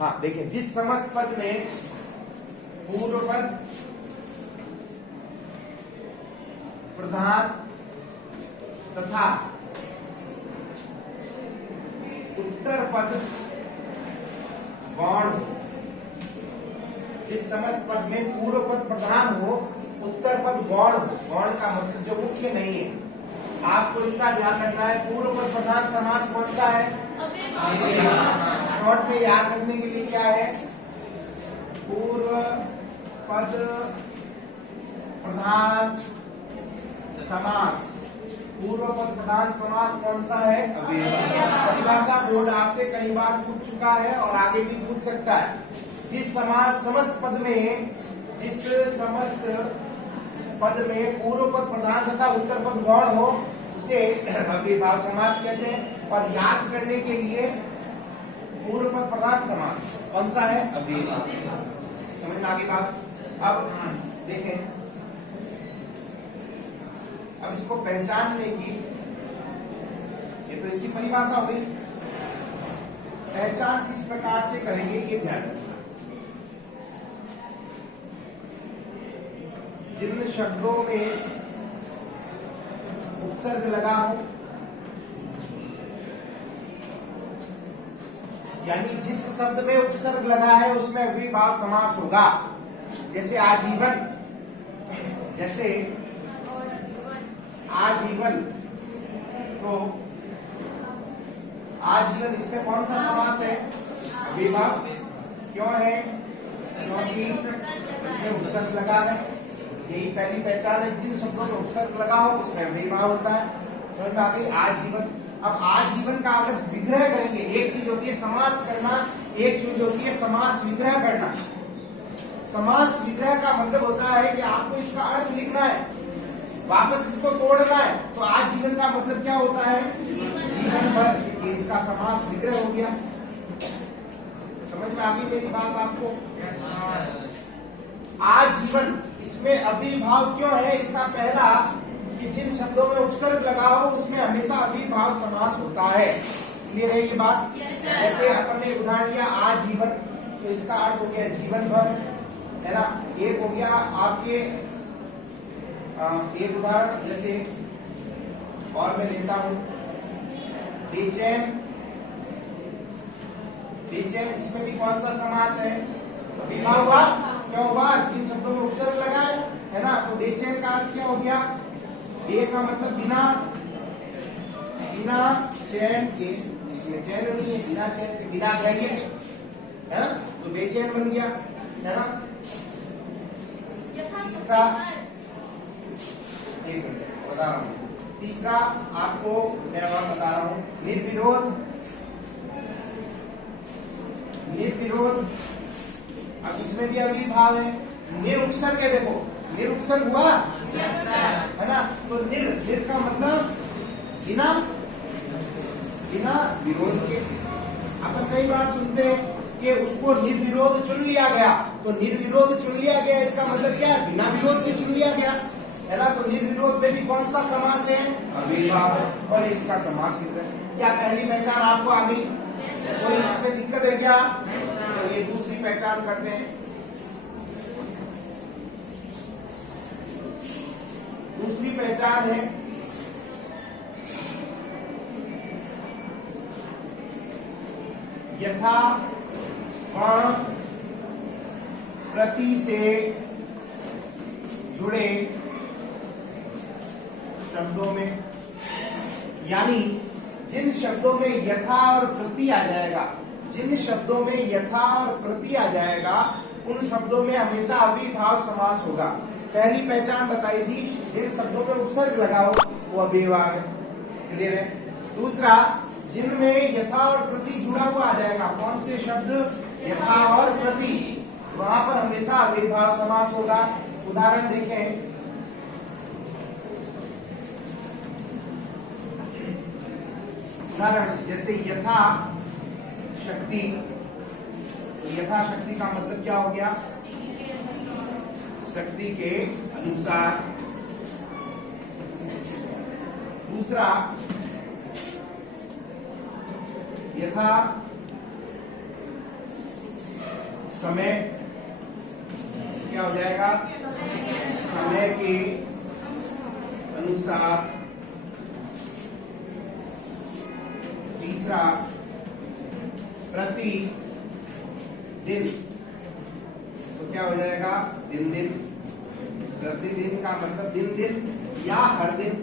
हाँ देखिए, जिस समस्त पद में पूर्व पद प्रधान तथा उत्तर पद गौण हो, जिस समस्त पद में पूर्व पद प्रधान हो, उत्तर पद गौण हो। गौण का मतलब जो मुख्य नहीं है। आपको इतना ध्यान रखना है, पूर्व पद प्रधान समास कौन सा है? शॉर्ट में याद रखने के लिए क्या है? पूर्व पद प्रधान समास। पूर्व पद प्रधान समास कौन सा है? अभिभाषा बोर्ड आपसे कई बार पूछ चुका है और आगे भी पूछ सकता है। जिस समस्त पद में, जिस समस्त पद में पूर्व पद प्रधान तथा उत्तर पद गौण हो, उसे अव्ययीभाव समास कहते हैं। और याद करने के लिए पूर्व पद प्रधान समास कौन सा है? अव्ययीभाव। समझ में आ गई बात? अब देखें, अब इसको पहचानने की, ये तो इसकी परिभाषा हो गई। पहचान किस प्रकार से करेंगे ये ध्यान रखना। जिन शब्दों में उपसर्ग लगा हो, यानी जिस शब्द में उपसर्ग लगा है उसमें अव्ययीभाव समास होगा। जैसे आजीवन, जैसे आजीवन, तो आजीवन इसमें कौन सा समास है? अव्ययीभाव। क्यों है? क्योंकि इसमें उपसर्ग लगा है। यही पहली पहचान है, जिन शब्दों में उपसर्ग लगा हो उसमें अव्ययीभाव होता है। समझ में आ गई? आजीवन। अब आजीवन का अगर विग्रह करेंगे, एक चीज होती है समास करना, एक चीज होती है समास विग्रह करना। समास विग्रह का मतलब होता है कि आपको इसका अर्थ लिखना है, वापस इसको तोड़ना है। तो आजीवन का मतलब क्या होता है? जीवन भर। ये इसका समास विग्रह हो गया। समझ में आ गई मेरी बात आपको? आजीवन, इसमें अव्ययीभाव क्यों है? इसका पहला कि जिन शब्दों में उपसर्ग लगा हो उसमें हमेशा अव्ययीभाव समास होता है। क्लियर है ये बात? जैसे अपन ने उदाहरण लिया आजीवन, तो इसका अर्थ हो गया जीवन भर, है ना। एक हो गया आपके एक उदाहरण, जैसे और मैं लेता हूं बेचैन। बेचैन, इसमें भी कौन सा समास है? अव्ययीभाव हुआ। क्यों हुआ? जिन शब्दों में उपसर्ग लगा है ना। तो बेचैन का अर्थ क्या हो गया? बे का मतलब बिना, बिना चैन के, इसमें चैन नहीं है, बिना चैन के, बिना धैर्य, है ना। तो बेचैन बन गया, है ना। तीसरा, एक मिनट बता रहा हूं। तीसरा आपको मैं और बता रहा हूं, निर्विरोध। निर्विरोध, अब इसमें भी अव्ययीभाव है। निरुपसर्ग है, देखो निरुपसर्ग हुआ, है ना। तो निर का मतलब बिना, बिना विरोध के। अपन कई बार सुनते हैं कि उसको निर्विरोध चुन लिया गया, तो निर्विरोध चुन लिया गया इसका मतलब क्या है? बिना विरोध के चुन लिया गया, है ना। तो निर्विरोध में भी कौन सा समास है? अव्ययीभाव है। और इसका समास विग्रह। क्या पहली पहचान आपको आ गई? कोई इसमें दिक्कत है क्या? तो ये दूसरी पहचान करते हैं। दूसरी पहचान है यथा वर्ण प्रति से जुड़े शब्दों में, यानी जिन शब्दों में यथा और प्रति आ जाएगा, जिन शब्दों में यथा और प्रति आ जाएगा उन शब्दों में हमेशा अव्ययीभाव समास होगा। पहली पहचान बताई थी, जिन शब्दों में उपसर्ग लगा हो वो अव्ययीभाव है। क्लियर है? दूसरा, जिनमें यथा और प्रति जुड़ा हुआ आ जाएगा, कौन से शब्द? यथा और प्रति, वहां पर हमेशा अव्ययीभाव समास होगा। उदाहरण देखें, उदाहरण जैसे यथा शक्ति। यथा शक्ति का मतलब क्या हो गया? शक्ति के अनुसार। दूसरा, यथा समय क्या हो जाएगा, समय के अनुसार। तीसरा प्रति दिन, तो क्या हो जाएगा, दिन दिन। प्रतिदिन का मतलब दिन दिन या हर दिन,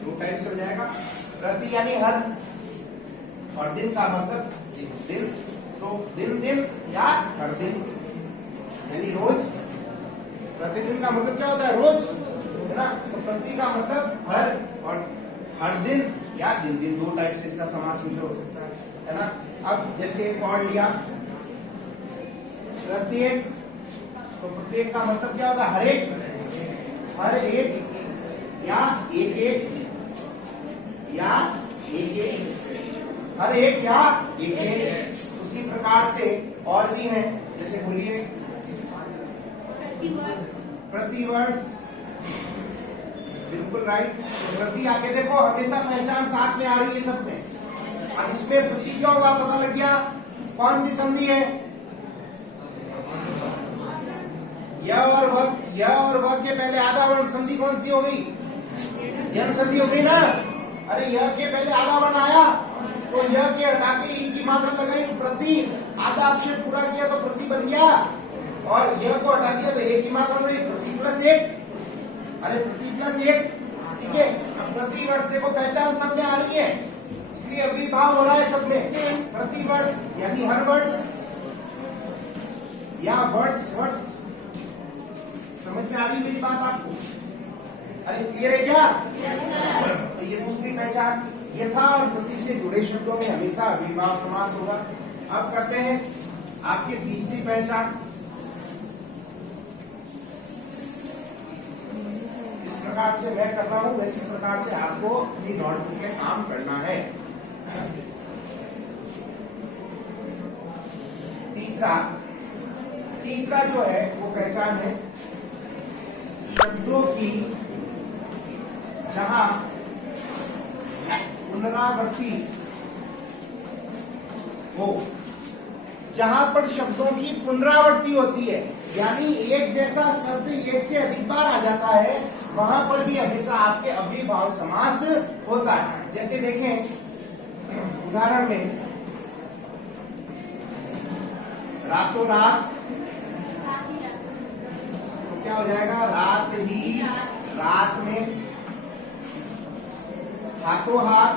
दो टाइप से हो जाएगा। प्रति यानी हर, और दिन का मतलब दिन, तो दिन दिन या हर दिन यानी रोज। प्रतिदिन का मतलब क्या होता है, रोज, है ना। तो प्रति का मतलब हर, और हर दिन या दिन दिन, दो टाइप से इसका समास मिल हो सकता है ना। अब जैसे एक और लिया प्रत्येक, तो प्रत्येक का मतलब क्या होता है, हर एक, हर एक या एक एक, या एक एक, हर एक या एक एक। उसी प्रकार से और भी हैं, जैसे बोलिए प्रतिवर्ष, बिल्कुल राइट। प्रति आगे देखो, हमेशा पहचान साथ में आ रही है सब में। अब इसमें प्रति क्या होगा, पता लग गया कौन सी संधि है, य और व, य और व के पहले आधा वर्ण संधि कौन सी हो गई, जन संधि हो गई ना। अरे य के पहले आधा वर्ण आया, तो य के हटा के ई की मात्रा लगाई, प्रति, आधा अक्षर पूरा किया तो प्रति बन गया, और य को हटा दिया तो एक की मात्रा लगाई, प्रति प्लस एक। अरे प्रति प्लस एक, ठीक है। अब प्रति वर्ष देखो पहचान सब में आ रही है, इसलिए अभिभाव हो रहा है सब में। प्रति वर्ष यानी हर वर्ष या वर्ष, वर्ष। समझ में आ रही मेरी बात आपको? अरे क्लियर है क्या? तो ये दूसरी पहचान, यथा और प्रति से जुड़े शब्दों में हमेशा अभिभाव समास होगा। अब करते हैं आपकी तीसरी पहचान। इस प्रकार से मैं कर रहा हूं, वैसी प्रकार से आपको अपनी नोटबुक में काम करना है। तीसरा जो है वो पहचान है शब्दों की जहां पुनरावृत्ति हो, जहां पर शब्दों की पुनरावृत्ति होती है, यानी एक जैसा शब्द एक से अधिक बार आ जाता है, वहां पर भी हमेशा आपके अव्ययीभाव समास होता है। जैसे देखें उदाहरण में, रातों रात, तो क्या हो जाएगा, रात ही रात में। हाथों हाथ,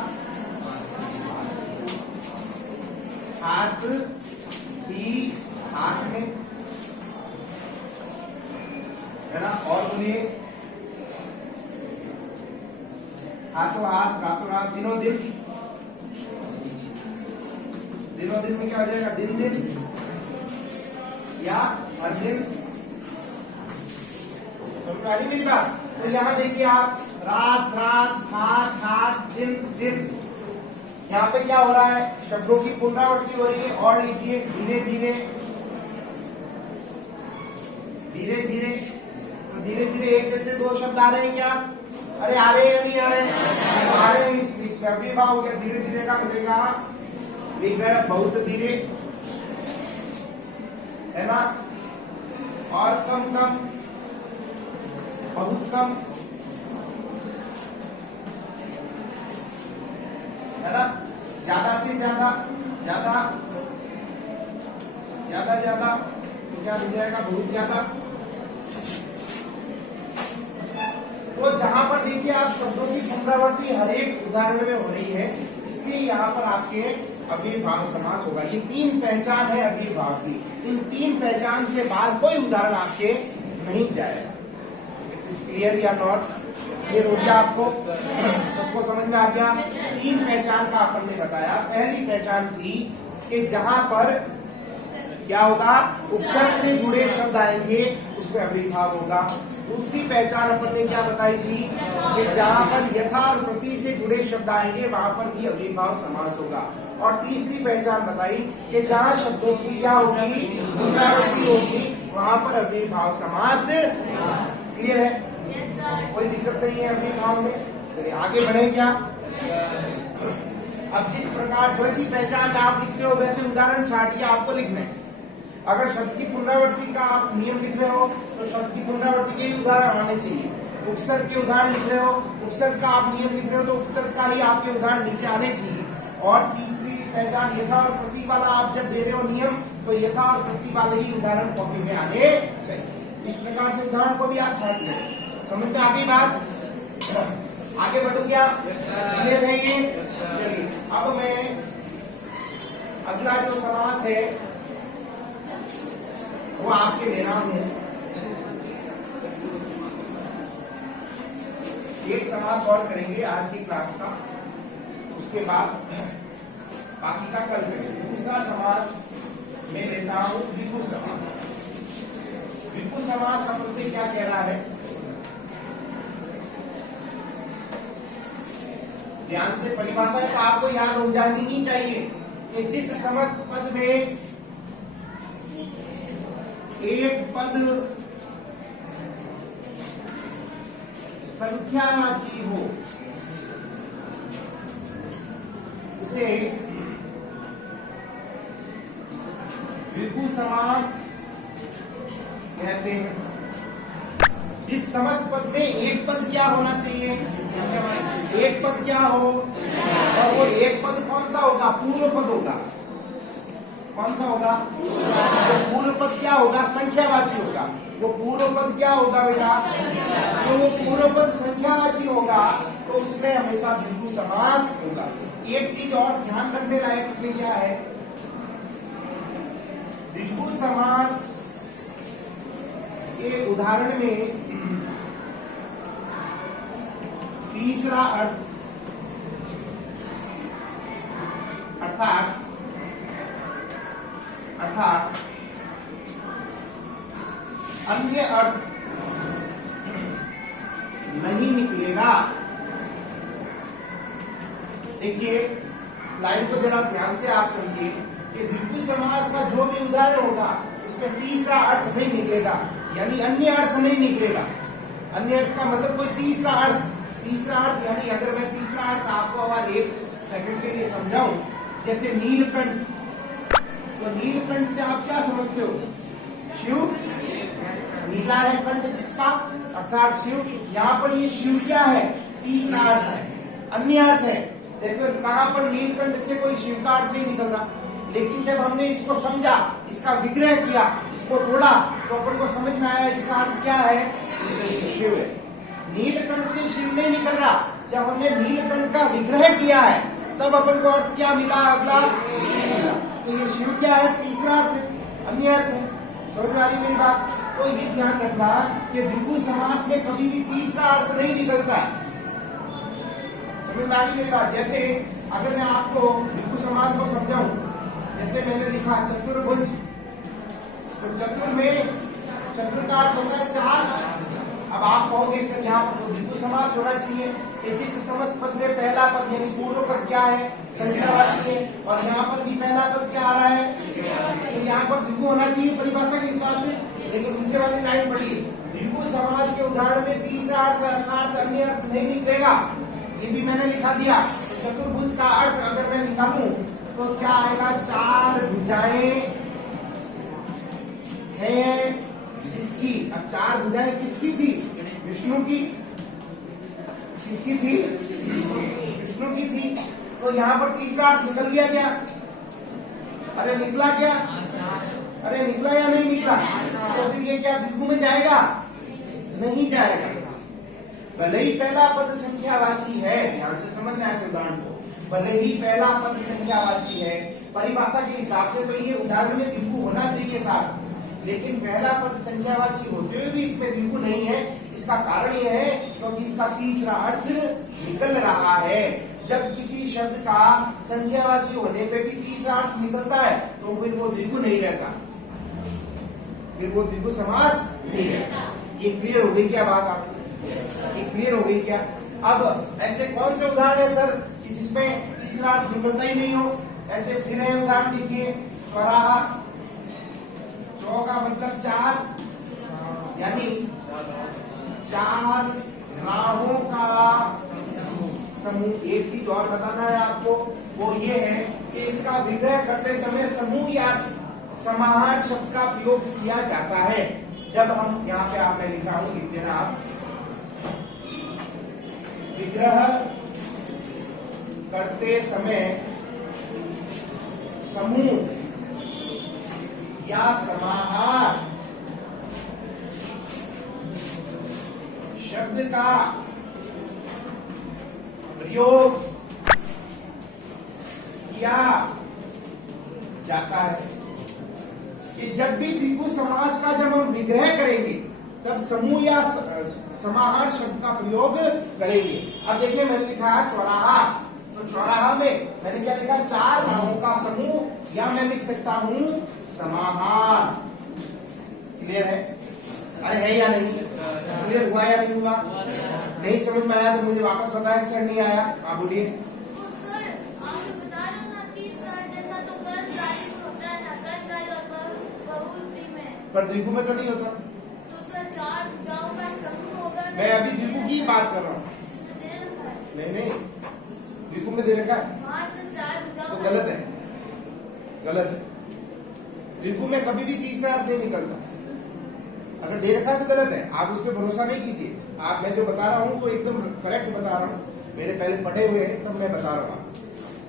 हाथ ही हाथ में, है ना। और बोलिए हाथों हाथ, रातों रात, दिनों दिन। दिनों दिन में क्या हो जाएगा, दिन दिन या हर दिन। समझ आ रही मेरी बात? तो यहाँ देखिए आप, रात रात, हाथ हाथ, दिन दिन। यहाँ पे क्या हो रहा है, शब्दों की पुनरावृत्ति हो रही है। और लीजिए धीरे धीरे, धीरे धीरे, तो धीरे धीरे एक जैसे दो शब्द आ रहे हैं क्या? अरे आ रहे हैं या नहीं आ रहे हैं? आ रहे हैं। इसमें अव्ययीभाव हो गया। धीरे धीरे का मिलेगा विग्रह बहुत धीरे, है ना। और कम कम, बहुत कम, है ना। ज्यादा से ज्यादा, ज्यादा ज्यादा ज्यादा, तो क्या मिल जाएगा, बहुत ज्यादा। तो जहां पर देखिए आप शब्दों की पुनरावृत्ति हर एक उदाहरण में हो रही है, इसलिए यहाँ पर आपके अव्ययीभाव समास होगा। ये तीन पहचान है अव्ययीभाव की। इन तीन पहचान से बाद कोई उदाहरण आपके नहीं जाएगा। क्लियर या नॉट? क्लियर हो गया आपको? सबको समझ में आ गया? तीन पहचान का अपन ने बताया। पहली पहचान थी कि जहां पर क्या होगा, उपसर्ग से जुड़े शब्द आएंगे उसमें अव्ययीभाव होगा। दूसरी पहचान अपन ने क्या बताई थी कि जहां पर यथा और प्रति से जुड़े शब्द आएंगे वहां पर भी अव्ययीभाव समास होगा। और तीसरी पहचान बताई कि जहां शब्दों की क्या होगी, पुनरावृत्ति होगी, वहां पर अव्ययीभाव समास। क्लियर है? कोई दिक्कत नहीं है अव्ययीभाव में। चलिए आगे बढ़े क्या? अब जिस प्रकार जैसी पहचान आप लिखते हो वैसे उदाहरण छाटिए, आपको लिखना है। अगर शब्द की पुनरावृत्ति का आप नियम लिख रहे हो तो शब्द की पुनरावृत्ति के ही उदाहरण आने चाहिए। उपसर्ग के उदाहरण लिख रहे हो, उपसर्ग का आप नियम लिख रहे हो तो उपसर्ग का ही आपके उदाहरण नीचे आने चाहिए। और तीसरी पहचान, यथा और प्रति वाला आप जब दे रहे हो नियम तो यथा और प्रति वाले ही उदाहरण कॉपी में आने चाहिए। इस प्रकार से उदाहरण को भी आप छांट लें। समझ में आ गई बात? आगे बढ़ू क्या? क्लियर है ये? चलिए अब मैं अगला जो समास है वो आपके ले रहा हूं। एक समास और करेंगे आज की क्लास का, उसके बाद बाकी का कल करेंगे। दूसरा समास मैं लेता हूं विभु समास। विभु समास हमसे क्या कह रहा है? ध्यान से परिभाषा तो आपको याद हो जानी ही चाहिए कि जिस समस्त पद में एक पद संख्यावाची हो उसे विभु समास कहते हैं। जिस समस्त पद में एक पद क्या होना चाहिए? एक पद क्या हो? और वो एक पद कौन सा होगा? पूर्व पद होगा। कौन सा होगा? तो पूर्व पद क्या होगा? संख्यावाची होगा। वो पूर्व पद क्या होगा बेटा? तो वो पूर्व पद संख्यावाची होगा तो उसमें हमेशा विभु समास होगा। एक चीज और ध्यान रखने लायक इसमें क्या है? विभु समास के उदाहरण में तीसरा अर्थ अर्थात अन्य अर्थ नहीं निकलेगा। देखिए इस लाइन को जरा ध्यान से आप समझिए कि विभु समास का जो भी उदाहरण होगा उसमें तीसरा अर्थ नहीं निकलेगा, यानी अन्य अर्थ नहीं निकलेगा। अन्य अर्थ का मतलब कोई तीसरा अर्थ यानी अगर मैं तीसरा अर्थ आपको अगर एक सेकंड के लिए समझाऊं, जैसे नीलकंठ, तो नीलकंठ से आप क्या समझते हो? शिव। नीला है कंठ जिसका, अर्थात शिव। यहाँ पर ये शिव क्या है? तीसरा अर्थ है, अन्य अर्थ है। देखो कहां पर नीलकंठ से कोई शिव का अर्थ नहीं निकल रहा, लेकिन जब हमने इसको समझा, इसका विग्रह किया, इसको तोड़ा, तो अपन को समझ में आया इसका अर्थ क्या है? शिव है। नीलकंठ से शिव नहीं निकल रहा, जब हमने नीलकंठ का विग्रह किया है तब अपन को अर्थ क्या मिला? अगला मिला। तो ये शिव क्या है? तीसरा अर्थ है, अन्य अर्थ है। समझ में आ रही मेरी बात? तो ये ध्यान रखना कि विभु समास में कभी भी तीसरा अर्थ नहीं निकलता है। समझ में आ रही मेरी बात? जैसे अगर मैं आपको विभु समास को समझाऊं, जैसे मैंने लिखा चतुर्भुज, तो चतुर में चतुर का अर्थ होता है चार। अब आप कहोगे सर यहाँ पर विभु समास होना चाहिए कि जिस समस्त पद में पहला पद यानी पूर्व पद क्या है? संख्यावाची है, और यहाँ पर भी पहला पद क्या आ रहा है? तो यहाँ पर विभु होना चाहिए परिभाषा के हिसाब से। लेकिन नीचे वाली लाइन पढ़िए, विभु समास के उदाहरण में तीसरा अर्थ अर्थात अन्य अर्थ नहीं निकलेगा। ये भी मैंने लिखा दिया। चतुर्भुज का अर्थ अगर मैं निकालूं तो क्या आएगा? चार भुजाएं हैं जिसकी। अब चार भुजाएं किसकी थी? विष्णु की। किसकी थी? विष्णु की थी। तो यहाँ पर तीसरा अर्थ निकल गया क्या? अरे निकला क्या? अरे निकला या नहीं निकला? तो फिर ये क्या विभु में जाएगा? नहीं जाएगा। भले ही पहला पद संख्यावाची है, ध्यान से समझना है उदाहरण को, भले ही पहला पद संख्यावाची है, परिभाषा के हिसाब से तो ये उदाहरण में विभु होना चाहिए साथ, लेकिन पहला पद संख्यावाची होते हुए भी इसमें विभु नहीं है। इसका कारण यह है क्योंकि इसका तीसरा अर्थ निकल रहा है। जब किसी शब्द का संख्यावाची होने पे भी तीसरा अर्थ निकलता है तो फिर वो विभु नहीं रहता, फिर वो विभु समास नहीं रहता। ये क्लियर हो गई क्या बात आपको? ये क्लियर हो गई क्या? अब ऐसे कौन से उदाहरण है सर कि जिसमें तीसरा अर्थ निकलता ही नहीं हो? ऐसे फिर है उदाहरण देखिए, चौराहा। चौ का मतलब चार, यानी चार राहों का समूह। एक चीज और बताना है आपको, वो ये है कि इसका विग्रह करते समय समूह या समाहार शब्द का प्रयोग किया जाता है जब हम यहाँ पे आप मैं लिख रहा हूं, लिख देना आप, विग्रह करते समय समूह या समाहार शब्द का प्रयोग किया जाता है। कि जब भी द्विगु समास का जब हम विग्रह करेंगे तब समूह या समाहार शब्द का प्रयोग करेंगे। अब देखिए मैंने लिखा है चौराहा, तो चौराहा में मैंने क्या लिखा, चार राहों का समूह, या मैं लिख सकता हूं समाहार। क्लियर है? अरे है या नहीं? क्लियर हुआ या नहीं हुआ? नहीं समझ में आया तो मुझे वापस बताया कि सर नहीं आया। आप बोलिए। पर द्विगु में तो नहीं होता। तो सर चार भुजाओं का समूह होगा। मैं अभी द्विगु की बात कर रहा हूँ। नहीं द्विगु में दे रखा है। हाँ सर, चार भुजाओं तो गलत है, गलत है। द्विगु में कभी भी तीसरा अर्थ नहीं निकलता। अगर दे रखा है तो गलत है, आप उस पर भरोसा नहीं कीजिए। आप मैं जो बता रहा हूँ तो एकदम करेक्ट बता रहा हूँ, मेरे पहले पढ़े हुए हैं तब मैं बता रहा हूँ,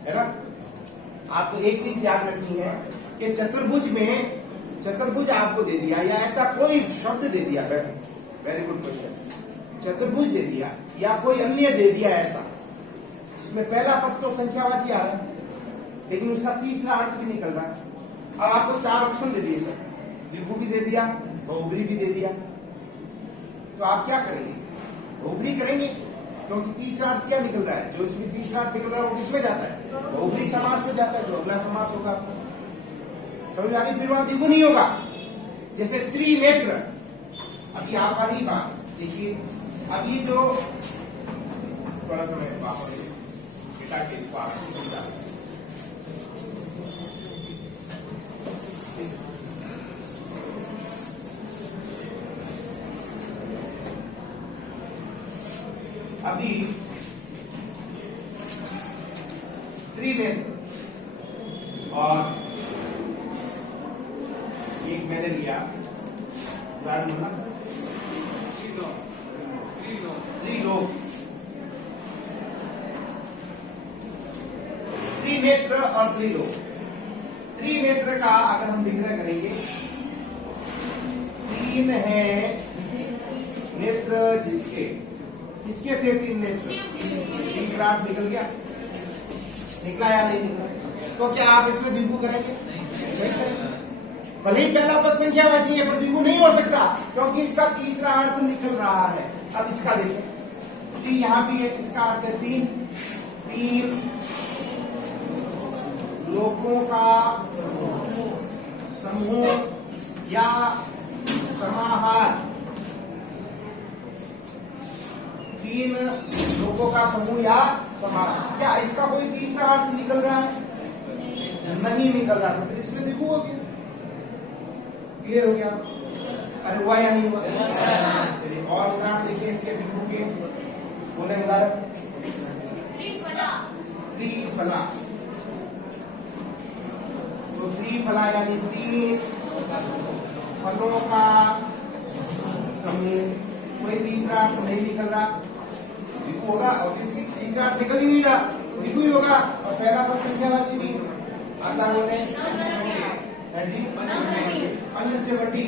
है ना। आपको एक चीज याद रखनी है कि चतुर्भुज में, चतुर्भुज आपको दे दिया या ऐसा कोई शब्द दे दिया, वेरी गुड क्वेश्चन, चतुर्भुज दे दिया या कोई अन्य दे दिया ऐसा जिसमें पहला पद तो संख्यावाची आ रहा है लेकिन उसका तीसरा अर्थ भी निकल रहा है। अब आपको चार ऑप्शन दे दिए सर, द्विगु भी दे दिया, बहुब्री भी दे दिया, तो आप क्या करेंगे? बहुब्री करेंगे, क्योंकि तीसरा अर्थ क्या निकल रहा है, जो इसमें तीसरा अर्थ निकल रहा है वो किसमें जाता है? बहुब्री समास में जाता है, जो अगला समास होगा आपका। समझ आ रही? फिर वहां द्विगु नहीं होगा। जैसे त्रिनेत्र, अभी आप वाली बात देखिए, अभी जो थोड़ा सा मैं वापस बेटा के इसको आपसे समझा, अभी त्रिनेत्र और एक मैंने लिया त्रिलोक, त्रिनेत्र और त्रिलोक। त्रिनेत्र का अगर हम विग्रह करेंगे, तीन है नेत्र जिसके, किसके थे तीन नेत्र? तीसरा अर्थ निकल गया, निकला या नहीं निकला? तो क्या आप इसमें द्विगु करेंगे? नहीं करेंगे। भले ही पहला पद संख्यावाची है पर द्विगु नहीं हो सकता क्योंकि इसका तीसरा अर्थ निकल रहा है। अब इसका देखिए, तीन यहाँ भी है, इसका अर्थ है तीन, तीन लोगों का समूह या समाहार, तीन लोगों का समूह या समाहार। क्या इसका कोई तीसरा अर्थ निकल रहा है? नहीं निकल रहा, तो फिर इसमें द्विगु हो गया। क्लियर हो गया? अरे हुआ या नहीं हुआ? चलिए और उदाहरण देखिए इसके द्विगु के, बोले उदाहरण। त्रिफला, त्रिफला, तो त्रिफला यानी तीन फलों का समूह, कोई तीसरा अर्थ नहीं निकल रहा, द्विगु होगा। और तीसरा अर्थ निकल ही नहीं रहा, द्विगु ही होगा। और पहला पद संख्यावाची भी, अगला बोले है जी पंचवटी,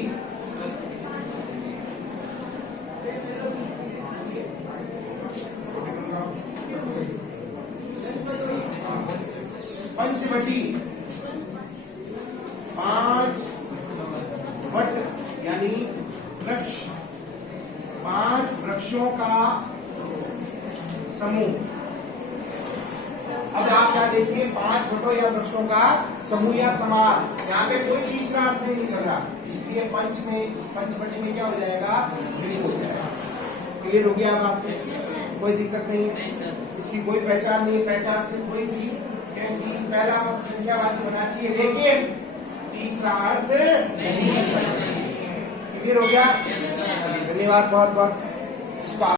पंचवटी, पांच वट यानी वृक्ष, पांच वृक्षों का समूह। अब आप क्या देखिए, पांच वटों या वृक्षों का समूह या समाहार, यहाँ पे कोई तीसरा अर्थ नहीं निकल रहा, इसलिए पंच में, पंचवटी में क्या हो जाएगा? द्विगु हो जाएगा। क्लियर हो गया? अब आपको कोई दिक्कत नहीं है, इसकी कोई पहचान नहीं है, पहचान से कोई भी पहला पद संख्यावाची होना चाहिए लेकिन तीसरा अर्थ नहीं। क्लियर हो गया? धन्यवाद बहुत बहुत।